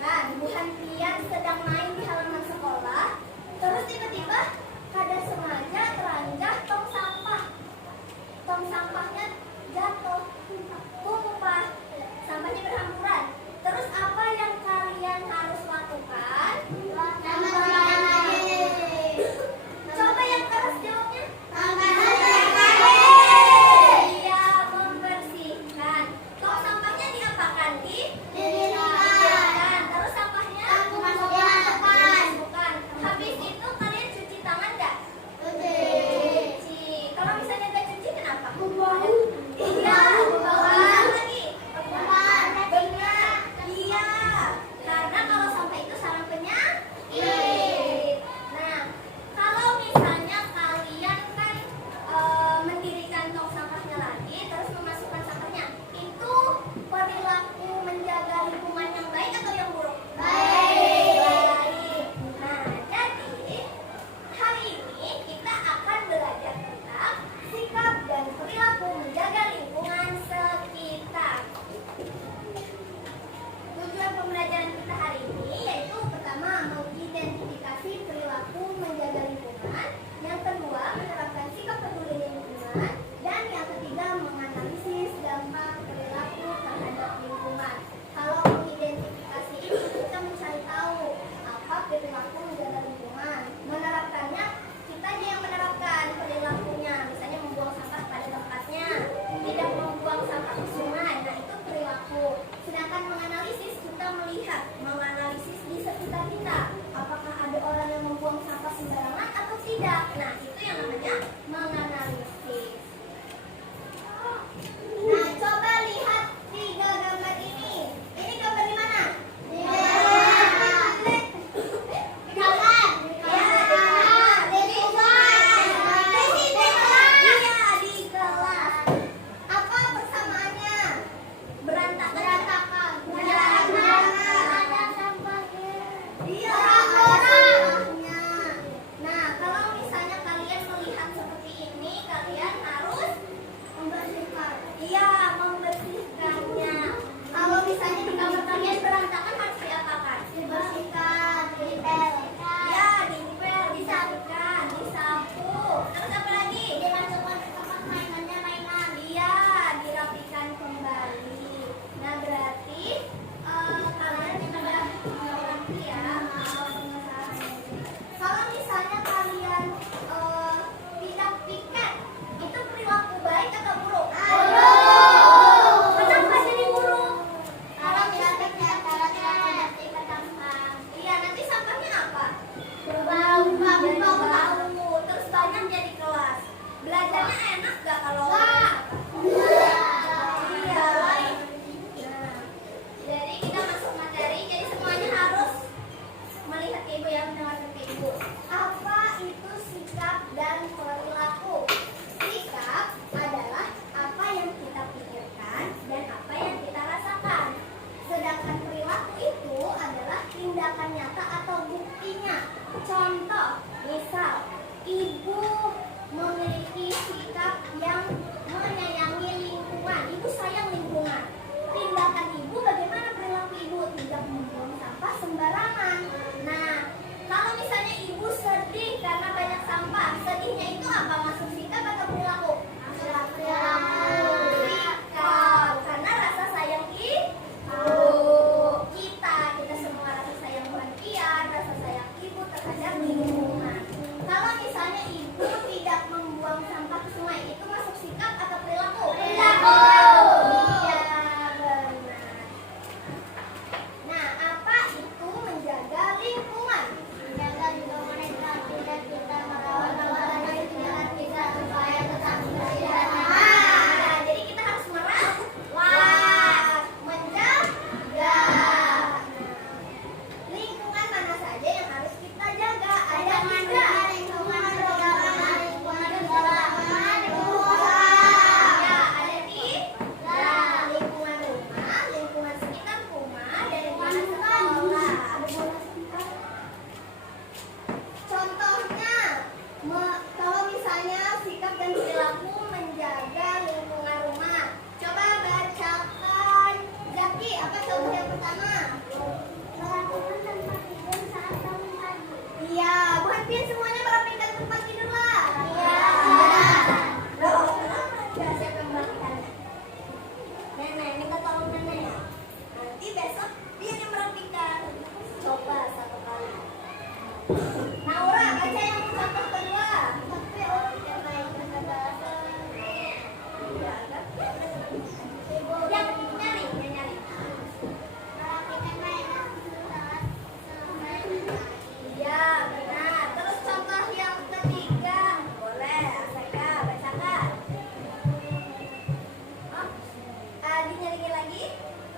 Misalkan Bu Hantian sedang main di halaman sekolah, terus tiba-tiba kada sengaja teranjak tong sampah. Tong sampahnya jatuh, tumpah, sampahnya berhamburan. Terus apa yang kalian harus lakukan? Coba yang keras jawabnya. Iya, membersihkan. Tong sampahnya diapakan? Dipindahkan. Terus sampahnya dimasukkan. Habis itu kalian cuci tangan nggak? Cuci. Kalau misalnya nggak cuci kenapa? Iya, bawaan lagi. Benar. Iya. Karena kalau sampah itu sarang penyakit. Nah, kalau misalnya kalian kan mendirikan tong sampahnya lagi, terus memasukkan sampahnya, itu perilaku menjaga lingkungan yang baik atau yang buruk? Baik. Nah, jadi hari ini kita akan belajar tentang sikap dan perilaku menjaga lingkungan sekitar. Tujuan pembelajaran kita hari ini yaitu pertama mengidentifikasi perilaku menjaga lingkungan, yang kedua menerapkan sikap peduli lingkungan, dan yang ketiga menganalisis dampak perilaku terhadap lingkungan. Kalau mengidentifikasi ini kita mencari tahu apa perilaku menjaga lingkungan. Menerapkannya kita aja yang menerapkan perilakunya, misalnya membuang sampah pada tempatnya, tidak membuang sampah ke sungai, nah itu perilaku. Sedangkan menganalisis kita melihat, menganalisis di sekitar kita, apakah ada orang yang membuang sampah sembarangan atau tidak. Nah itu yang namanya menganalisis. Nah coba lihat 3 gambar ini. Ini gambar di mana? Di kamar. Iya, di kelas. Apa persamaannya? Berantakan. Ada sampahnya. Iya, ada sampahnya. Nah, kalau misalnya kalian melihat seperti ini, kalian harus membersihkan. Iya, membersihkannya. Kalau misalnya di kamar kalian berantakan, harus diapakan? Dibersihkan, dipel. Iya, dipel, disapukan, disapu. Terus apa lagi? Dimasukkan ke tempat mainan. Iya, dirapikan kembali. Nah, berarti kalian sudah mengerti ya pengesahannya. Kalau misalnya kalian tidak piket, itu perilaku baik atau buruk? Kenapa jadi buruk? Kalau tidak piket, iya, nanti sampahnya apa? Berbau. Terus banyak jadi kelas. Belajarnya enak gak kalau iya. Nah, jadi kita masuk materi. Jadi semuanya harus melihat ke ibu ya, mendengarkan ke ibu. Apa itu sikap dan perilaku? Sikap adalah apa yang kita pikirkan dan apa yang kita rasakan. Sedangkan perilaku itu adalah tindakan nyata atau buktinya. Contoh, misal ibu memiliki sikap yang menyayangi lingkungan. Ibu sayang lingkungan. Tindakan ibu bagaimana perilaku ibu? Tidak membuang sampah sembarangan. Nah, kalau misalnya ibu sedih karena banyak sampah, sedihnya itu apa? Masuk sikap atau perilaku? Perilaku. Sikap. Karena rasa sayang kita semua rasa sayang Tuhan, rasa sayang ibu terhadap lingkungan. Kalau misalnya ibu tidak membuang sampah ke sungai, itu masuk sikap atau perilaku? Perilaku. Iya, benar. Nah, apa itu menjaga Naura, baca yang contoh kedua. Yang nyari, yang nyari. Iya, benar. Terus contoh yang ketiga. Boleh, Asaka, bacakan. Dinyanyiin lagi.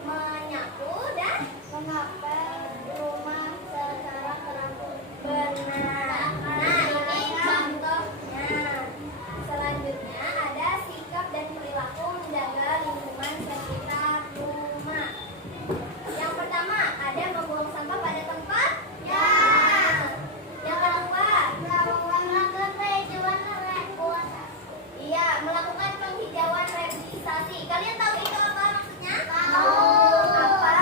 Menyapu dan mengapel rumah secara teratur. Benar. Nah, ini contohnya. Selanjutnya ada sikap dan perilaku menjaga lingkungan sekitar rumah. Yang pertama, ada membuang sampah pada tempat. Ya. Yang kedua, melakukan penghijauan revitalisasi. Iya, melakukan penghijauan revitalisasi. Kalian tahu itu apa maksudnya? Tahu. Apa?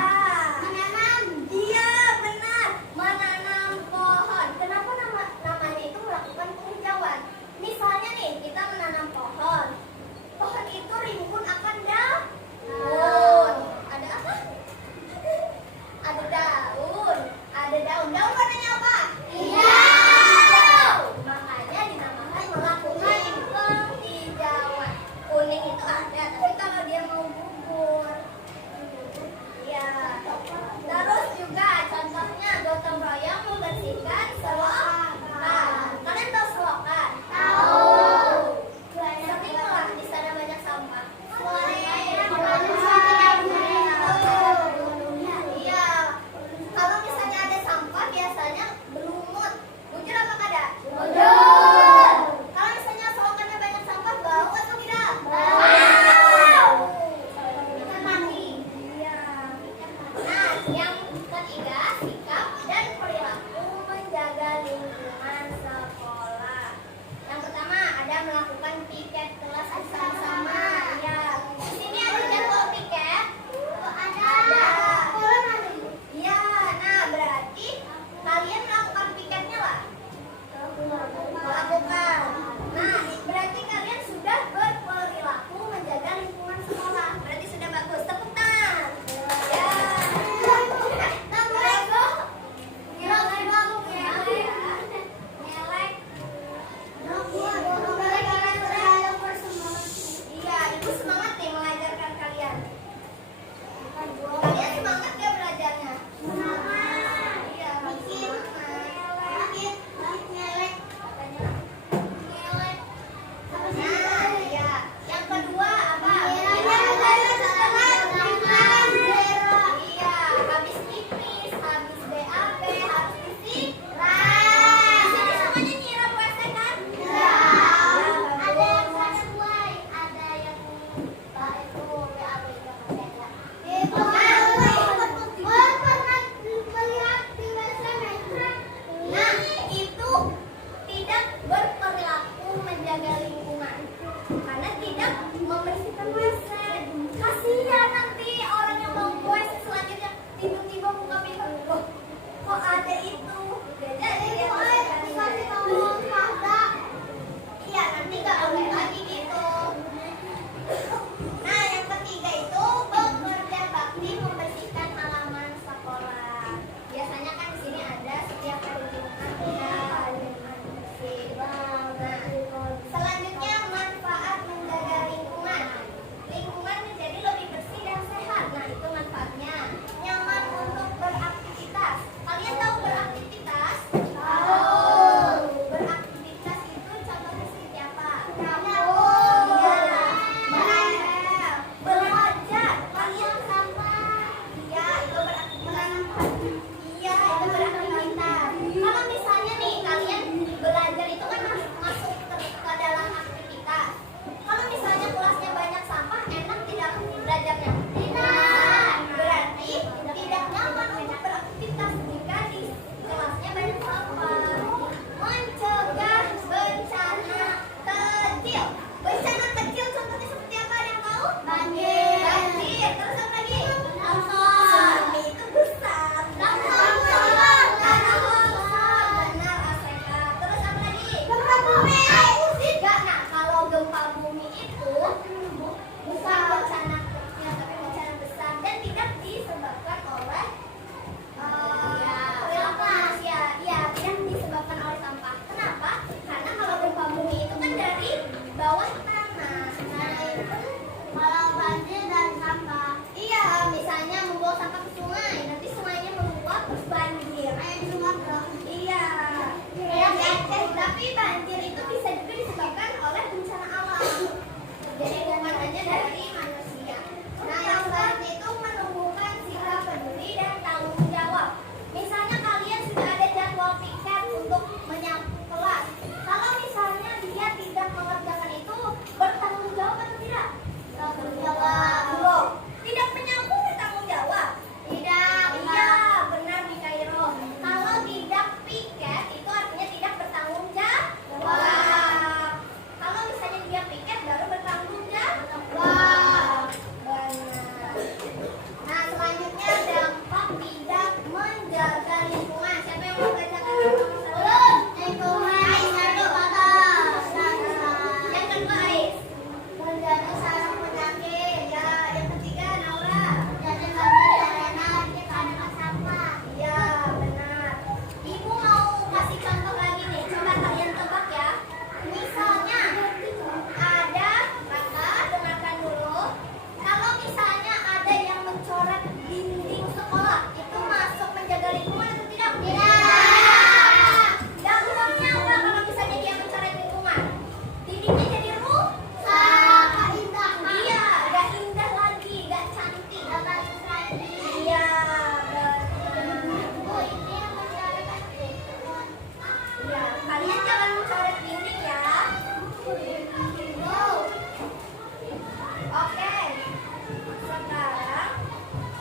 Menanam. Iya, benar. Menanam pohon. Kenapa namanya itu melakukan penghijauan? Misalnya nih, kita menanam pohon. Pohon itu rimbun akan daun. Ada apa? Ada daun. Ada daun. Daun warnanya apa? Hijau. Makanya dinamakan melakukan penghijauan. Kuning itu ada, tapi kalau dia mau gugur, ya. Terus juga contohnya gotong royong membersihkan selokan. Kalian tahu selokan? Tahu. Seringlah di sana banyak sampah. Iya. Kalau misalnya ada sampah biasanya berlumut. Bujur apa kada? Bujur. Kalau misalnya selokannya banyak sampah, bau atau tidak? Bau. Ikan mati. Iya. Nah, yang ketiga, sikap dan perilaku menjaga lingkungan sekolah. Yang pertama, ada melakukan piket kelas bersama-sama. Ya. Di sini ada jadwal piket. Ada. Iya. Nah, berarti kalian melakukan piketnya lah. Melakukan. Nah, berarti kalian sudah berperilaku menjaga lingkungan sekolah. Berarti sudah bagus. Tepuk tangan. Ya. Iya, ibu semangat nih mengajarkan kalian. Kalian semangat ya belajarnya? Semangat. Iya, ngelek. Nah, iya. Yang kedua apa? Iya, habis pipis, habis BAB, harus istirahat. Di sini semuanya nyiram WC kan? Iya. Ada yang sesuai, ada yang itu BAB itu. Nah, itu tidak berperilaku menjaga lingkungan karena tidak membersihkan WC. Kasihan nanti orang yang mau ke WC selanjutnya tiba-tiba buka pintu, loh, kok ada itu? Jadi dia iya, nanti nggak boleh lagi gitu. Nah, yang ketiga itu bekerja bakti membersihkan halaman sekolah. Biasanya kan di sini ada setiap hari Jumat ya, bersih. Nah, selanjutnya manfaat menjaga lingkungan. Lingkungan menjadi lebih bersih dan sehat. Nah, itu manfaatnya. Nyaman untuk beraktivitas. Kalian tahu beraktivitas? Tahu. Beraktivitas itu contohnya seperti apa? Iya. Belajar. Kalian sama. Iya, itu beraktivitas. Iya, itu beraktivitas. Tapi banjir itu bisa juga disebabkan oleh bencana alam. Jadi bukan hanya dari manusia. Nah, yang selanjutnya itu menumbuhkan sikap peduli dan tanggung jawab. Misalnya kalian sudah ada jadwal piket untuk menyapu kelas. Kalau misalnya dia tidak mengerjakan itu, bertanggung jawab atau tidak? Tanggung jawab. Belum. Tidak menyapu bertanggung jawab? Tidak. Iya, benar di Kairo. Kalau tidak piket itu artinya tidak bertanggung jawab. Kalau misalnya dia piket baru bertanggung jawab. Benar. Nah, selanjutnya dampak tidak menjaga lingkungan. Siapa yang mau menjaga lingkungan? Lingkungan. Satu atas. Yang kedua Ais. Menjaga sarang penyakit. Ya, yang ketiga Naura. Jaga jalanan karena sampah. Iya, benar. Ibu mau kasih contoh lagi nih. Coba kalian tebak ya. Misalnya ada Raka, dengarkan dulu. Kalau misalnya ada yang mencoret dinding sekolah, itu masuk menjaga lingkungan atau tidak? Tidak. Dampaknya apa kalau misalnya dia mencoret lingkungan? Dindingnya jadi rusak. Indah. Iya, gak indah lagi, gak cantik. Gak bagus lagi. Iya, benar. Oh, ini yang mencoret lingkungan. Iya, kalian jangan mencoret dinding ya. Wow. Oke. Sekarang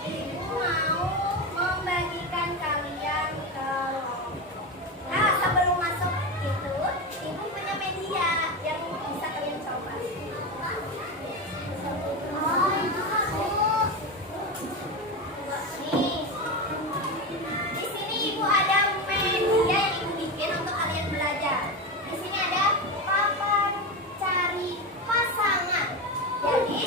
ibu mau membagikan kalian kelompok. Nah, sebelum masuk itu, ibu punya media yang bisa kalian coba. Oh, itu bagus. Nih, di sini ibu ada media yang ibu bikin untuk kalian belajar. Di sini ada papan cari pasangan. Jadi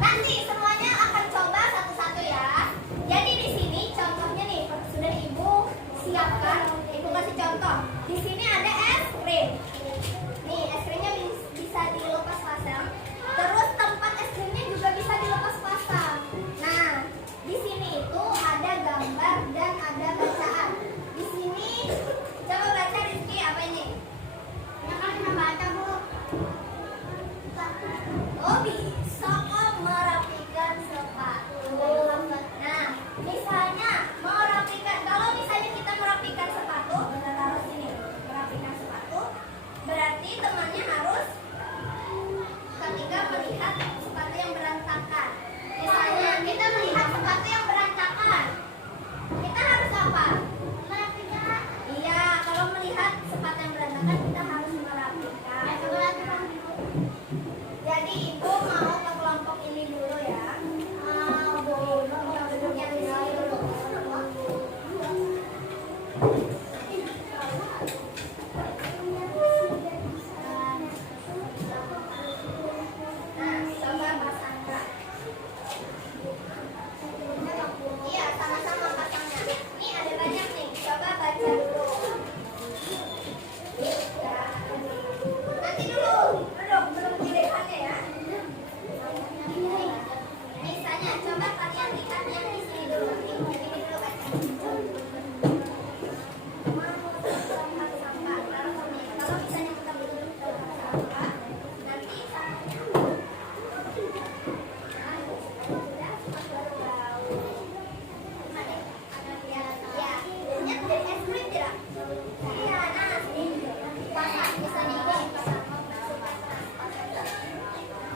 nanti semuanya akan coba satu-satu ya. Jadi di sini contohnya nih sudah ibu siapkan. Ibu kasih contoh. Di sini ada es krim. Nih es krimnya bisa dilepas pasang. Terus tempat es krimnya juga bisa dilepas pasang. Nah di sini itu ada gambar dan ada bacaan. Di sini coba baca Rizky apa ini? Ya kan kita baca bu. Oh bisa kok merapikan sepatu. Nah misalnya merapikan, kalau misalnya kita merapikan sepatu, kita taruh sini, merapikan sepatu, berarti temannya harus ketika melihat sepatu yang berantakan. Misalnya kita melihat sepatu yang berantakan, kita harus apa? Merapikan. Iya, kalau melihat sepatu yang berantakan kita harus merapikan. Jadi ibu mau ke kelompok ini dulu ya. Duduk yang di sini dulu. Nah, coba pasangkan. Iya, sama-sama pasangnya. Ini ada banyak nih. Coba baca dulu. Nanti dulu, belum pilihannya ya. Misalnya, coba kalian lihat yang di sini dulu. Ini dulu baca. Mengumpulkan sampah. Kalau misalnya kita butuh sampah, nanti sampahnya ya, ingat dari es krim tidak? Iya, nah sini pasang, bisa dipasang.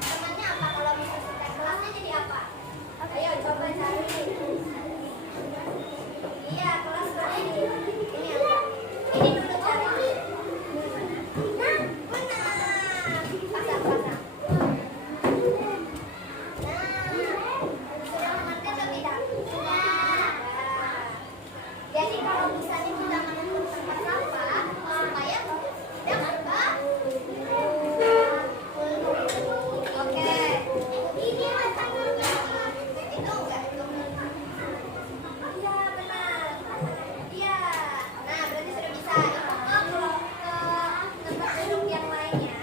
Temannya apa kalau misalnya kelasnya jadi apa? Ayo coba cari. Iya, kelas ini. Ini apa? Ini dulu cari. Nah, benar. Pasang. Nah, sudah mengerti atau tidak? Sudah. Jadi kalau misalnya kita menemukan tempat sampah, supaya tidak oke. Ini macamnya. Itu enggak itu. Iya benar. Iya. Nah berarti sudah bisa. Kalau ke tempat duduk yang lainnya.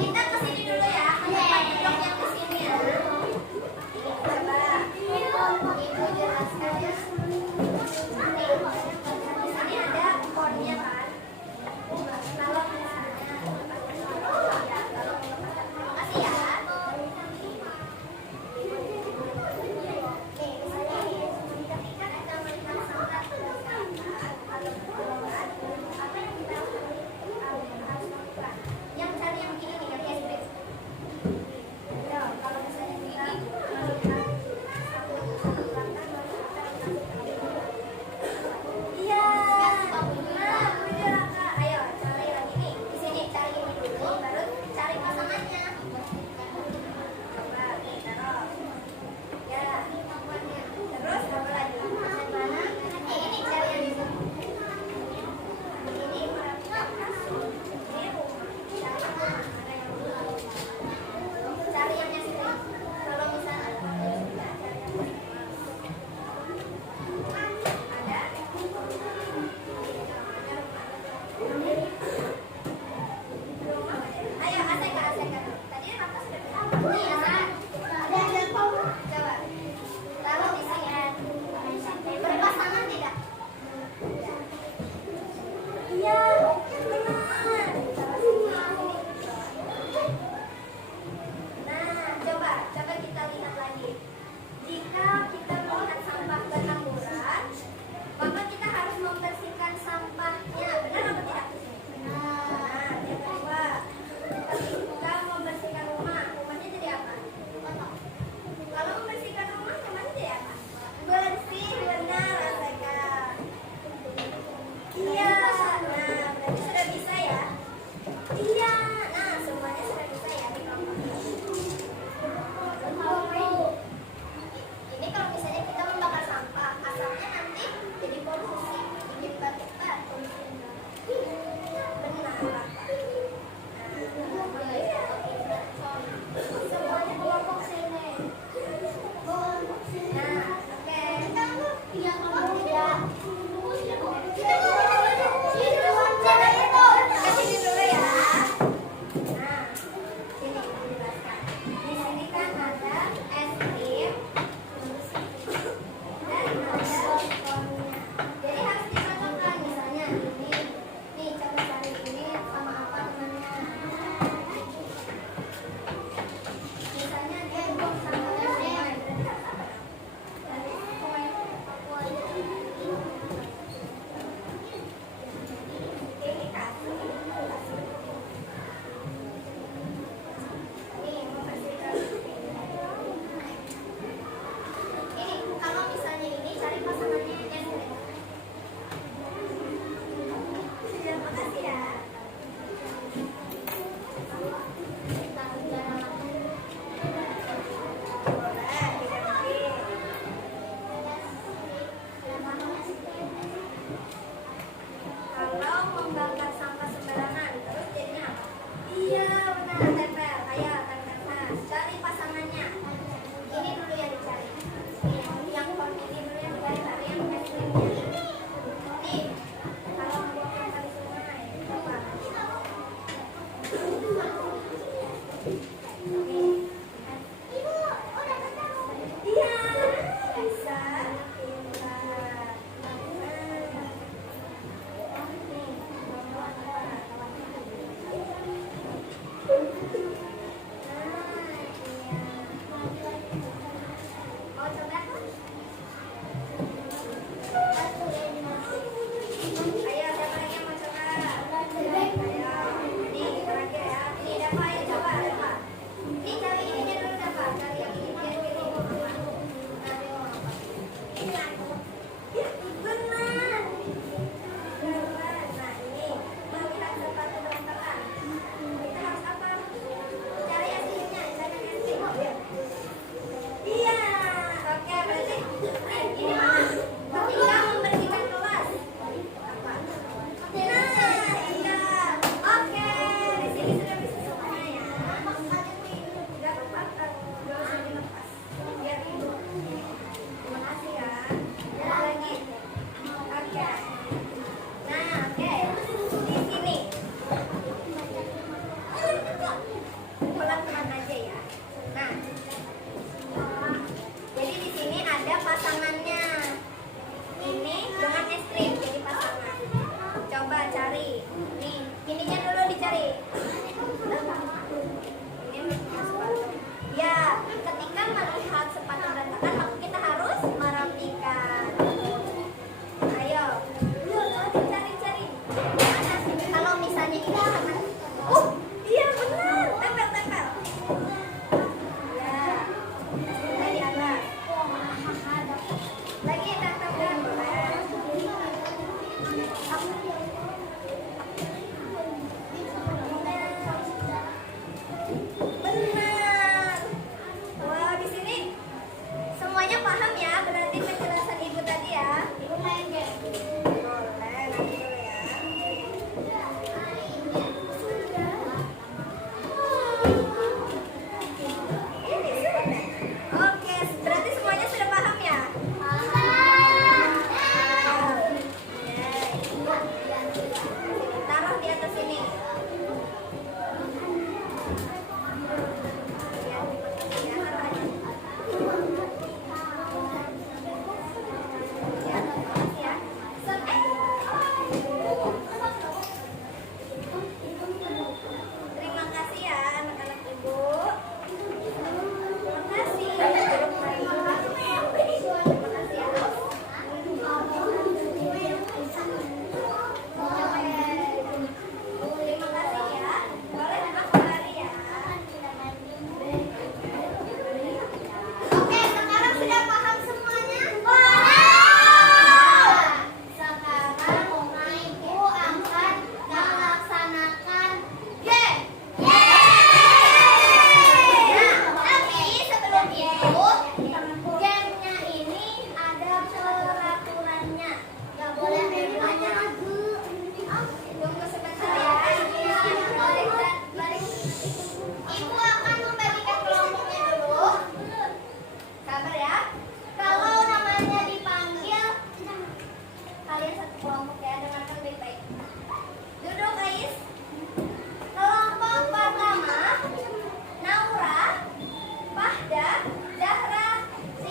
Kita kesini dulu ya. Tempat duduk yang kesini ya. melihat satu belakang baru kita masuk. Iya. Nah, bener Kak. Ayo cari lagi nih. Di sini cari ini dulu, baru cari pasangannya. Coba nih taruh. Ya. Terus apa lagi? Mana? Ini cari yang di sini. Ini berapa kasur? Ini rumah. Cari mana? Ada yang belum. Cari yang di sini. Kalau misalnya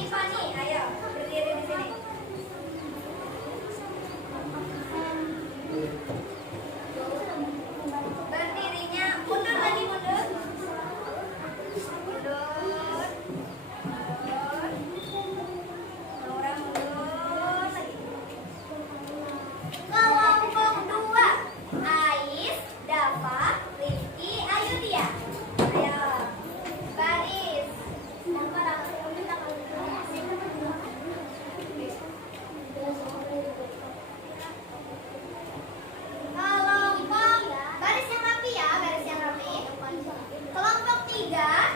Fani, ayo berdiri di sini. Berdirinya mundur lagi, mundur. Mundur. Laura mundur lagi. Kelompok 2, Ais, Dava, Rifki, Ayudhya. Ayo, baris. Kelompok, baris yang rapi ya, baris yang rapi. Kelompok 3,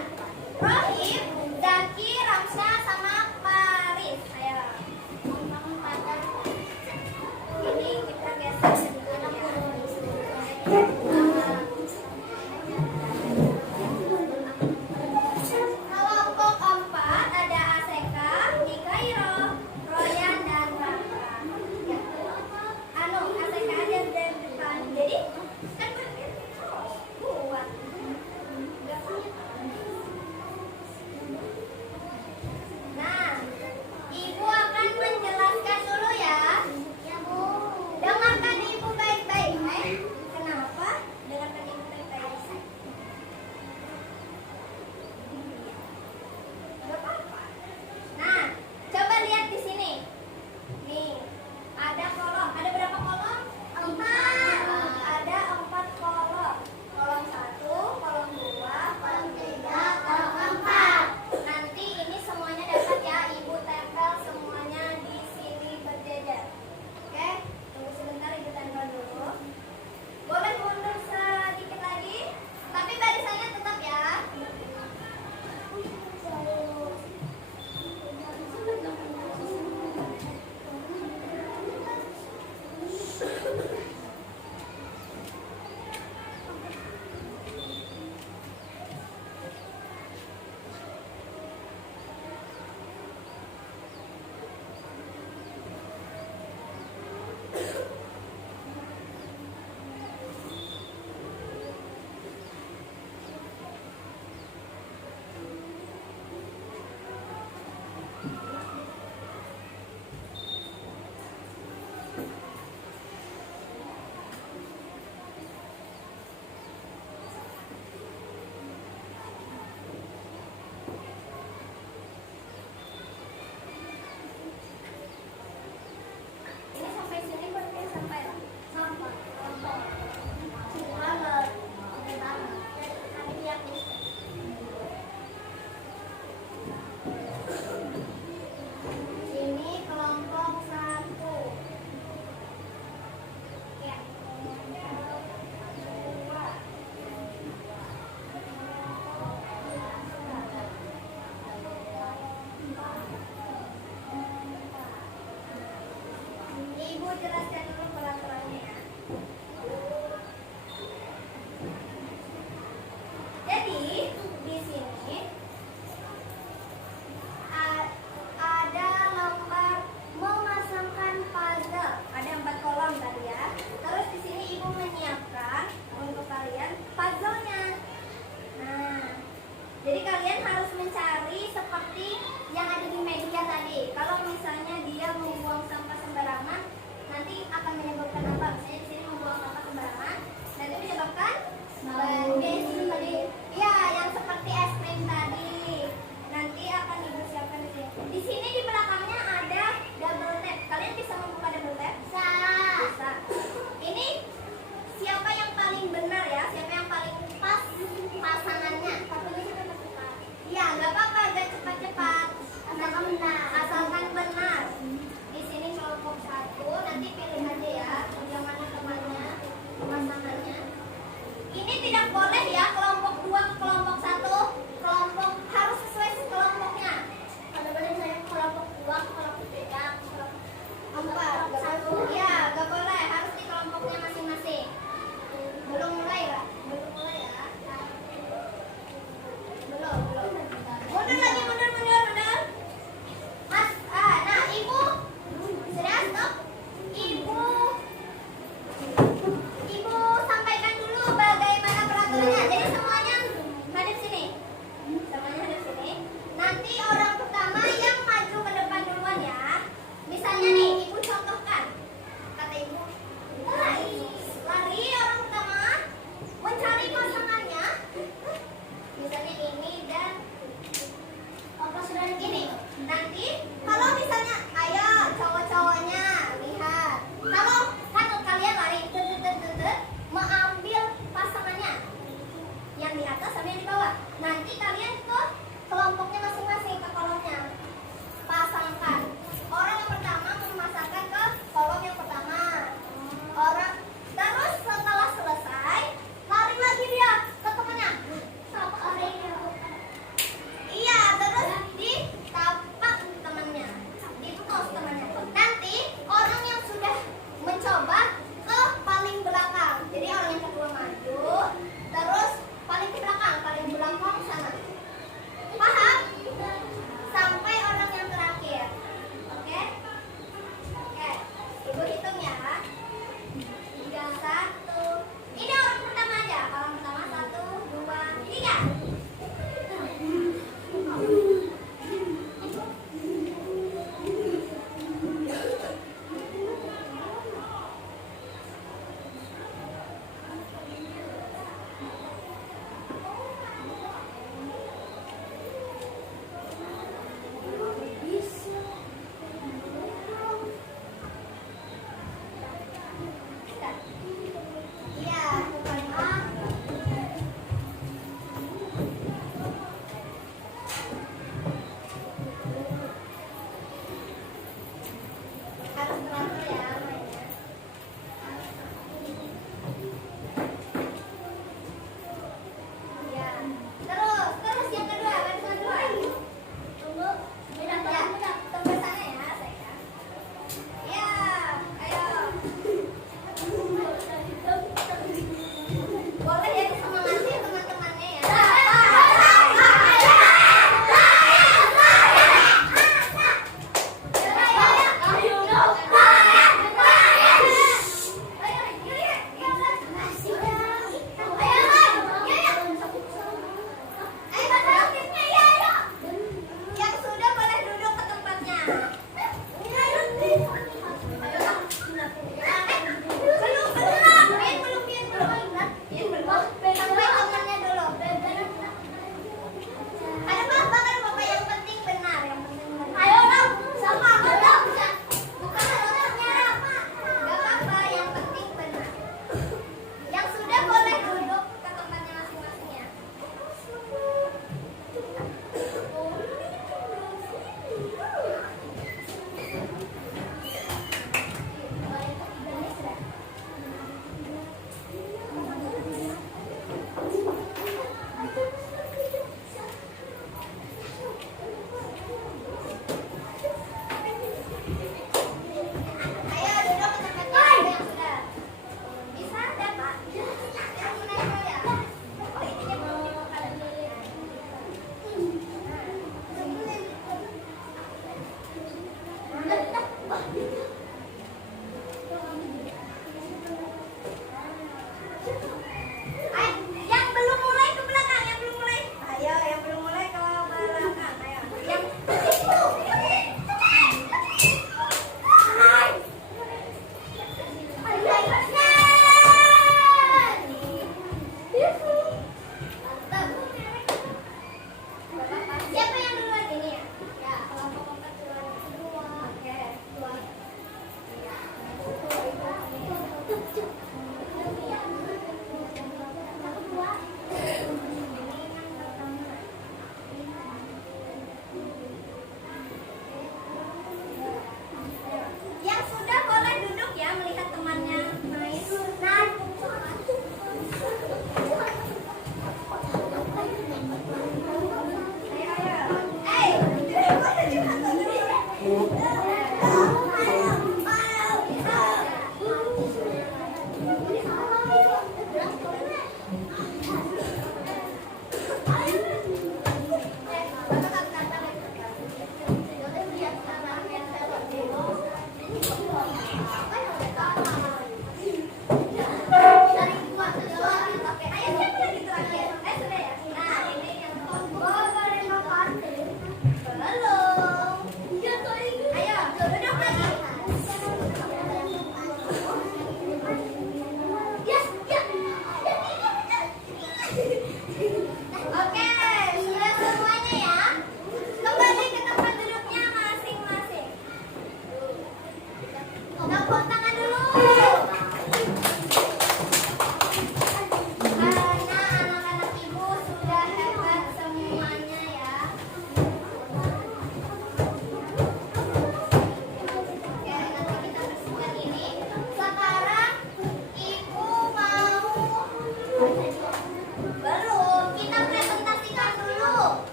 Rohim, Zaki, Ramsha, sama Paris. Ayo. Ini kita geser sedikit ya. Kelompok 4 ada Aseka, Mikairo, Royan, dan Raka. Ya. Aseka aja dari depan. Jadi kan buat. Nah, Ibu akan menjelaskan dulu ya. Dengarkan Ibu baik-baik. Kenapa? Dengarkan Ibu baik-baik. Gak apa-apa. Nah, coba lihat di sini. Nih, ada kolom. Ada berapa kolom? 4. Ada 4 kolom. Kolom 1, kolom 2, kolom 3, kolom 4. Nanti ini semuanya dapat ya. Ibu tempel semuanya di sini berjejer. Oke? Tunggu sebentar, Ibu tempel dulu. Boleh mundur sedikit lagi, tapi barisannya tetap ya. Ini sampai sini berarti sampai sampai. Banget. Nanti lihat nih. Ini kelompok 1. Ya. Kelompok 2. Ibu jelaskan dulu peraturannya ya. Jadi di sini ada lembar memasangkan puzzle. Ada 4 kolom tadi ya. Terus di sini Ibu menyiapkan untuk kalian puzzle-nya. Nah, jadi kalian harus mencari seperti yang ada di media tadi. Kalau misalnya dia membuang sampah sembarangan, nanti akan menyebabkan apa? Misalnya di sini membuang sampah sembarangan, nanti menyebabkan bensin tadi. Ya, yang seperti es krim tadi. Nanti akan Ibu siapkan di sini. Di sini di belakangnya ada double tap. Kalian bisa membuka double tap? Bisa. Ini siapa yang paling benar ya? Siapa yang paling pas pasangannya? Iya, nggak apa-apa, nggak cepat-cepat. Asalkan benar. Di sini kelompok 1, nanti pilih aja ya, yang mana temannya, pasangannya. Ini tidak boleh ya kelompok 2 ke kelompok 1. Kelompok harus sesuai kelompoknya. Kalau boleh saya kelompok 2 ke kelompok 3, kelompok 1. Ya, nggak boleh, harus di kelompoknya masing-masing. Belum mulai ya? Belum mulai ya? Belum. Mundur lagi, mundur. Mas, nah Ibu sudah stop. Ibu sampaikan dulu bagaimana peraturannya. Jadi semuanya hadap sini. Semuanya hadap sini. Nanti orang pertama yang maju Nanti kalian ke kelompoknya masing-masing, ke kolomnya. Pasangkan. Orang yang pertama memasangkan ke kolom yang pertama. Terus setelah selesai, lari lagi dia ke temannya. Iya, terus ditapak temannya, dipukul temannya. Nanti orang yang sudah mencoba ke paling belakang. Jadi orang yang kedua maju, terus paling ke belakang sana.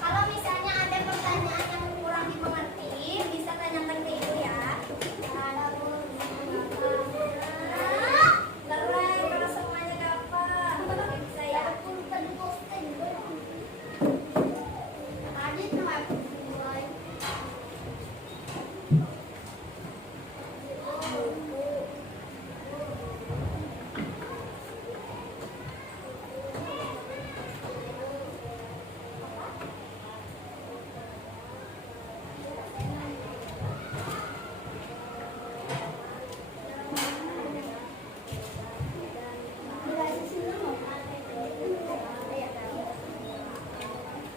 Kalau misalnya ada pertanyaan yang kurang dimengerti, bisa tanyakan ke ibu ya. Keren, kalau semuanya gampang. Bisa ya. Adit nama mulai.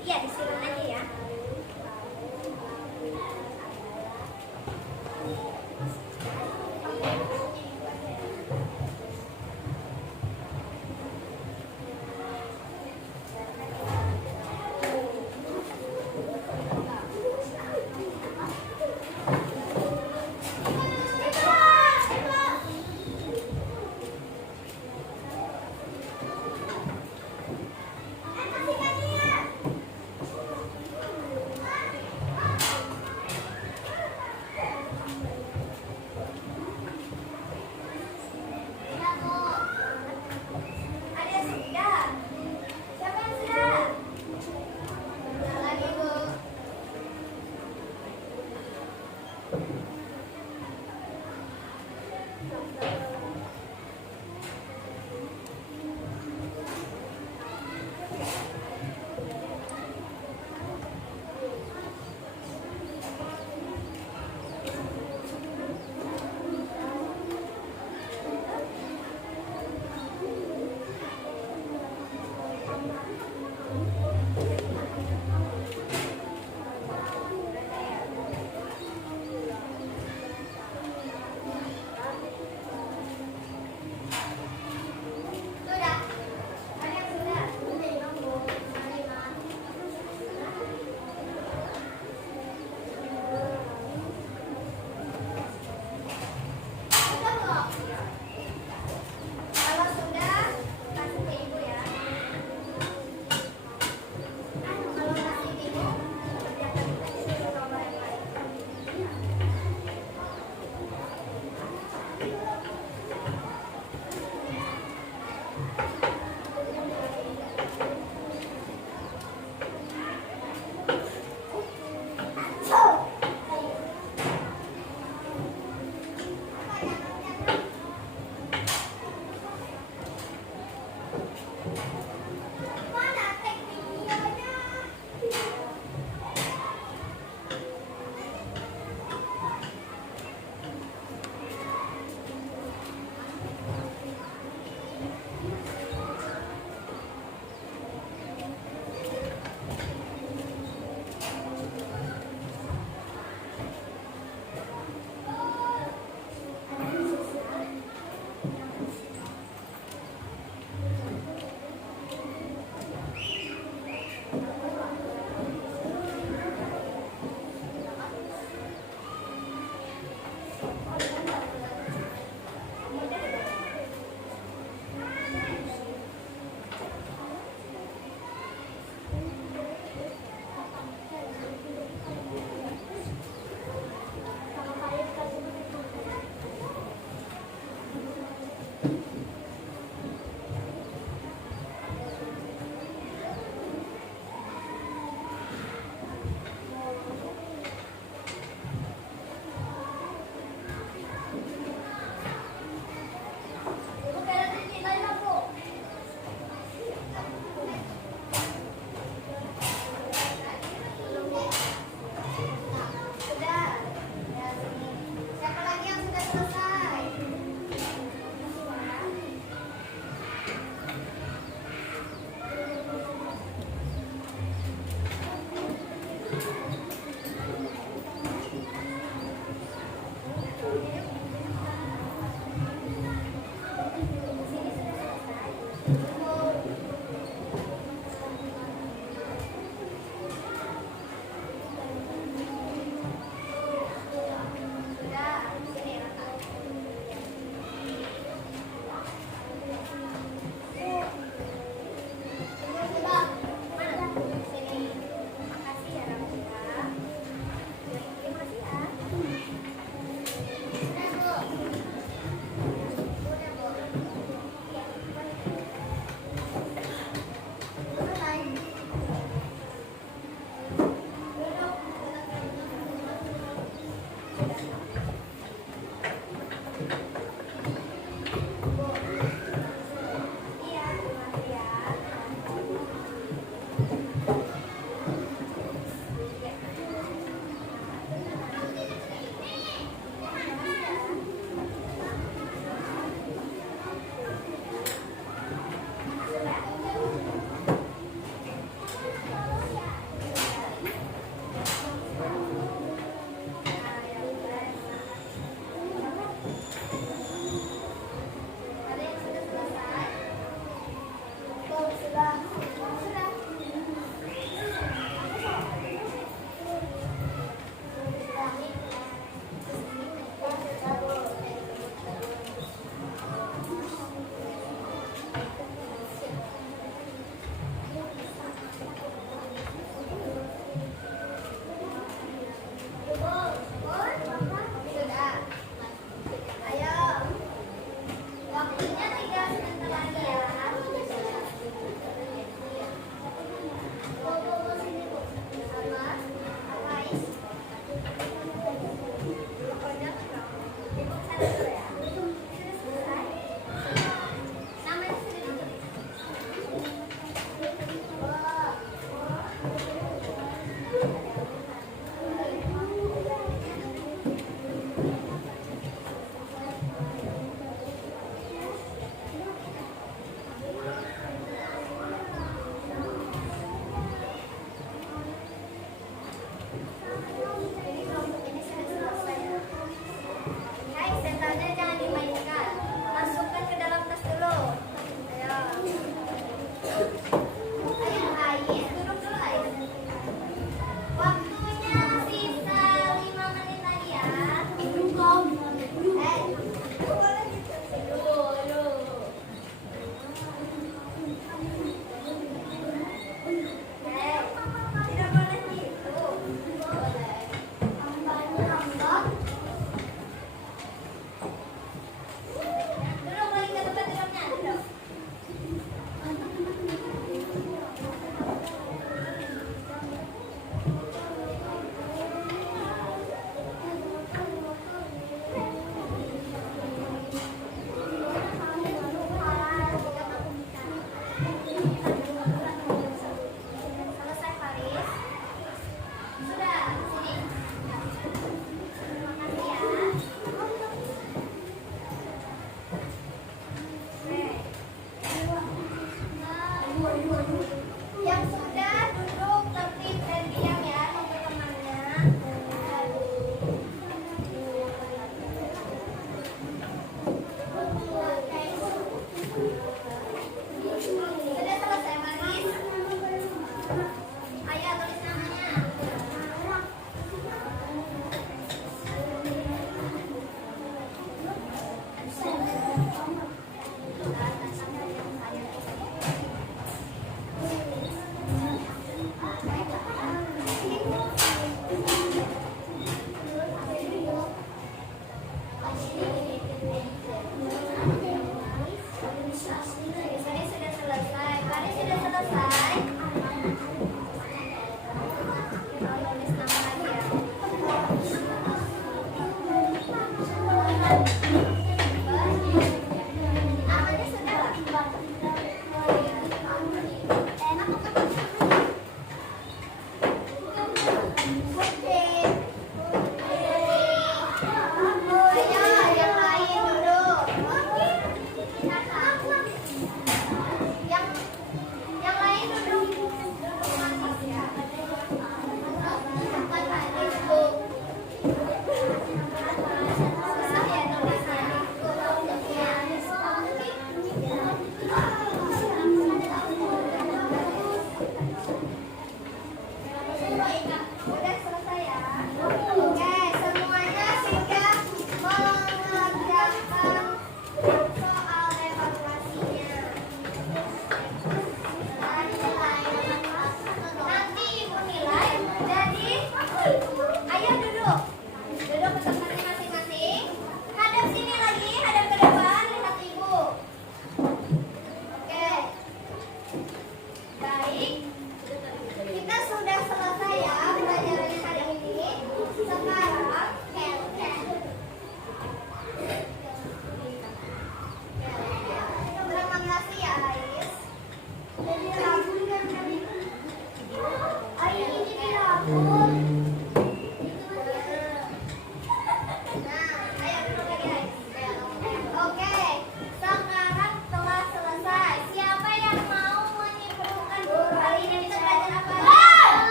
Iya, disiram aja ya. Ada yang sudah? Siapa yang sudah? Lagi, Bu.